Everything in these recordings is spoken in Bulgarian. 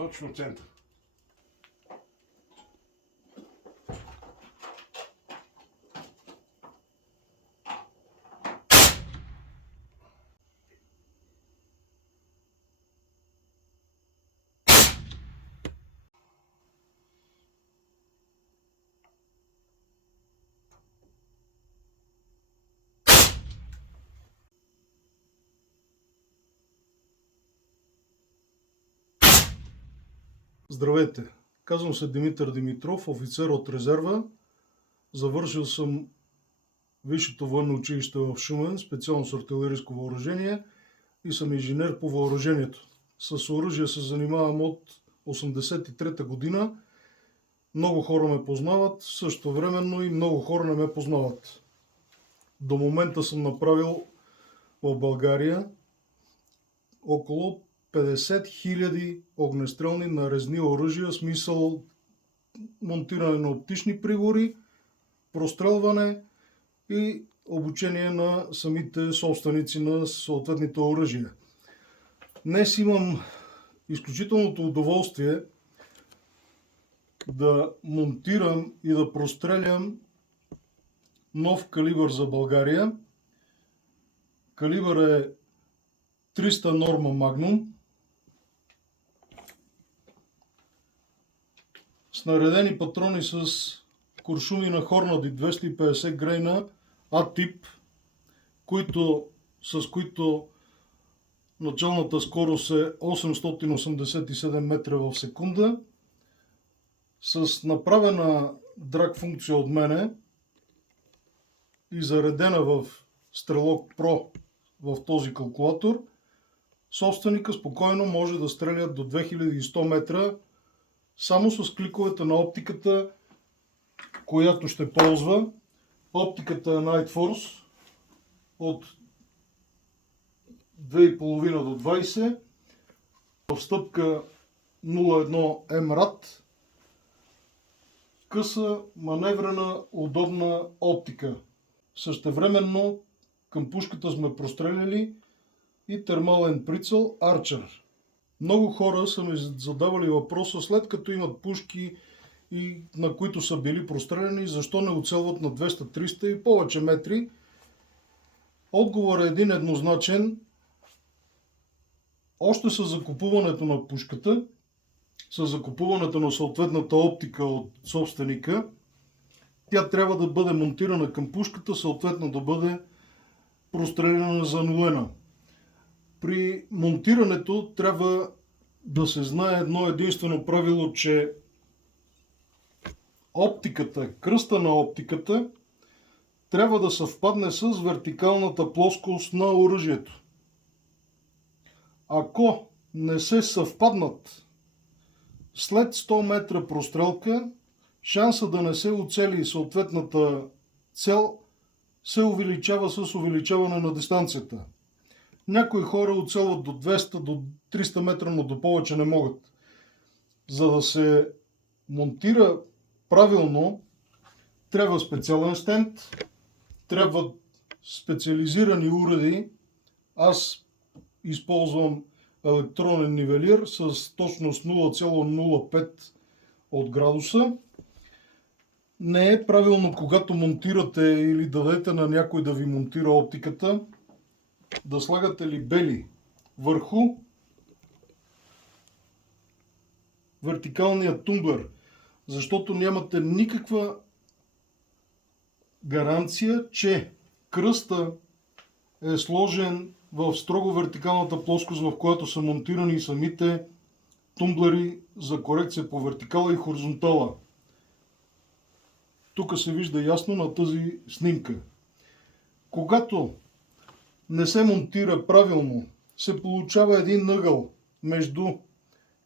точно център. Здравейте! Казвам се Димитър Димитров, офицер от резерва. Завършил съм Висшето военно училище в Шумен, специално с артилерийско въоръжение и съм инженер по въоръжението. С оръжие се занимавам от 1983 година. Много хора ме познават, същевременно и много хора не ме познават. До момента съм направил в България около 50 000 огнестрелни нарезни оръжия, смисъл монтиране на оптични прибори, прострелване и обучение на самите собственици на съответните оръжия. Днес имам изключителното удоволствие да монтирам и да прострелям нов калибър за България. Калибър е 300 Норма Magnum. Снаредени патрони с куршуми на Хорнади 250 грейна А-тип, с които началната скорост е 887 метра в секунда, с направена драг функция от мене и заредена в Стрелок Pro в този калкулатор, собственика спокойно може да стреля до 2100 метра само с кликовете на оптиката, която ще ползва. Оптиката е Night Force от 2,5 до 20 в стъпка 01 MRAD. Къса, маневрена, удобна оптика. Същевременно към пушката сме простреляли и термален прицел Archer. Много хора са ми задавали въпроса, след като имат пушки, и на които са били простреляни, защо не оцелват на 200-300 и повече метри. Отговорът е един еднозначен. Още с закупуването на пушката, с закупуването на съответната оптика от собственика, тя трябва да бъде монтирана към пушката, съответно да бъде простреляна, занулена. При монтирането трябва да се знае едно единствено правило, че оптиката, кръста на оптиката трябва да съвпадне с вертикалната плоскост на оръжието. Ако не се съвпаднат, след 100 метра прострелка, шанса да не се оцели съответната цел се увеличава с увеличаване на дистанцията. Някои хора оцелват до 200, до 300 метра, но до повече не могат. За да се монтира правилно, трябва специален стенд, трябва специализирани уреди. Аз използвам електронен нивелир с точност 0,05 от градуса. Не е правилно, когато монтирате или дадете на някой да ви монтира оптиката, да слагате либели върху вертикалния тумблер, защото нямате никаква гаранция, че кръста е сложен в строго вертикалната плоскост, в която са монтирани самите тумблери за корекция по вертикала и хоризонтала. Тук се вижда ясно на тази снимка. Когато не се монтира правилно, се получава един ъгъл между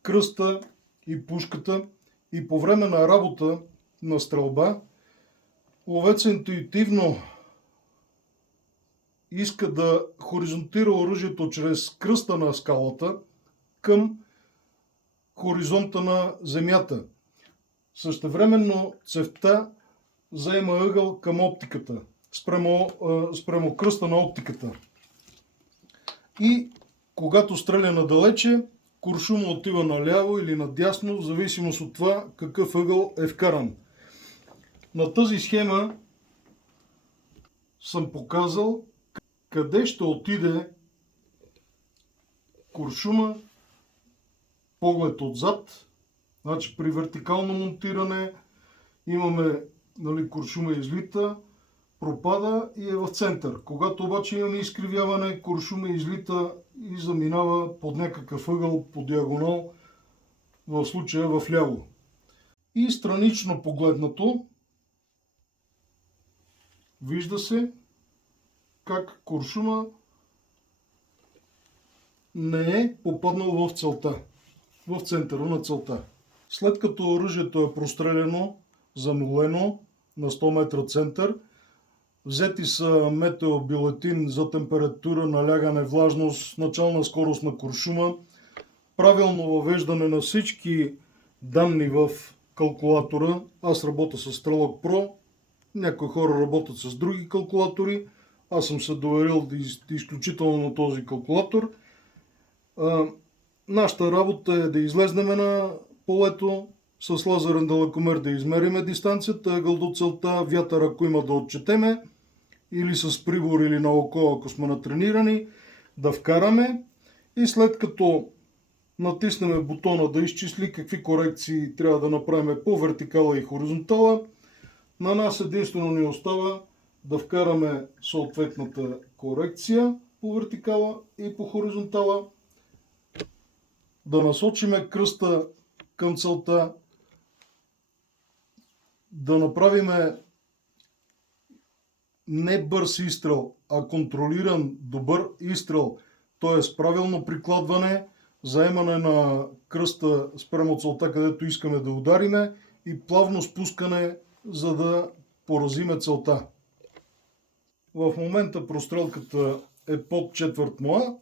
кръста и пушката и по време на работа на стрелба ловец интуитивно иска да хоризонтира оръжието чрез кръста на скалата към хоризонта на земята. Същевременно цевта заема ъгъл към оптиката, спрямо кръста на оптиката. И когато стреля надалече, куршума отива наляво или надясно, в зависимост от това какъв ъгъл е вкаран. На тази схема съм показал къде ще отиде куршума, поглед отзад. Значи при вертикално монтиране имаме, куршума излита, пропада и е в център. Когато обаче имаме изкривяване, куршума излита и заминава под някакъв ъгъл по диагонал, в случая в ляво. И странично погледнато, вижда се как куршума не е попаднал в целта, в центъра на целта. След като оръжието е простреляно, занулено на 100 метра център, взети са метеобюлетин за температура, налягане, влажност, начална скорост на куршума, правилно въвеждане на всички данни в калкулатора. Аз работя с Strelog Pro, някои хора работят с други калкулатори. Аз съм се доверил изключително на този калкулатор. Нашата работа е да излезнем на полето, с лазерен далекомер да измериме дистанцията, ъгъл до целта, вятър ако има да отчетеме, или с прибор или на око, ако сме натренирани, да вкараме и след като натиснем бутона да изчисли какви корекции трябва да направим по вертикала и хоризонтала, на нас единствено ни остава да вкараме съответната корекция по вертикала и по хоризонтала, да насочиме кръста към целта, да направим не бърз изстрел, а контролиран добър изстрел, т.е. правилно прикладване, заемане на кръста спрямо целта, където искаме да удариме и плавно спускане, за да поразиме целта. В момента прострелката е под четвърт моа,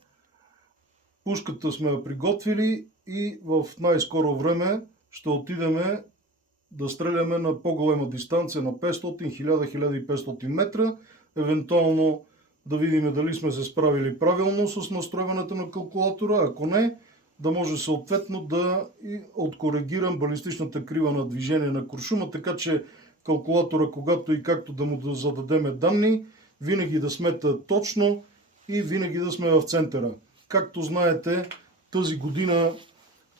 пушката сме я приготвили и в най-скоро време ще отидем да стреляме на по-голема дистанция на 500, 1000, 1500 метра, евентуално да видим дали сме се справили правилно с настройването на калкулатора, ако не, да може съответно да откоригирам балистичната крива на движение на куршума, така че калкулатора, когато и както да му зададеме данни, винаги да смета точно и винаги да сме в центъра. Както знаете, тази година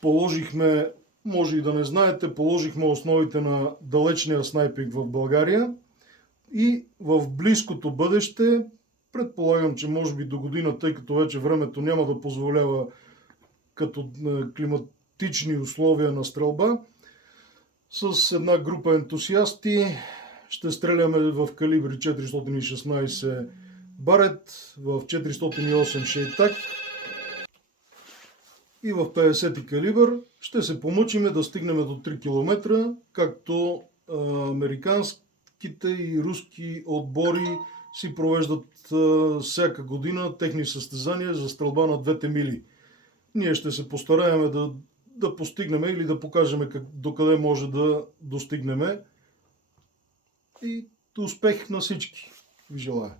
положихме, може и да не знаете, положихме основите на далечния снайпинг в България и в близкото бъдеще, предполагам, че може би до година, тъй като вече времето няма да позволява като климатични условия на стрелба, с една група ентусиасти ще стреляме в калибри 416 Барет, в 408 Шейтак и в 50 калибър. Ще се помъчиме да стигнем до 3 км, както американските и руски отбори си провеждат всяка година техни състезания за стрелба на 2 мили. Ние ще се постараем да постигнем или да покажем докъде може да достигнем. И успех на всички ви желая!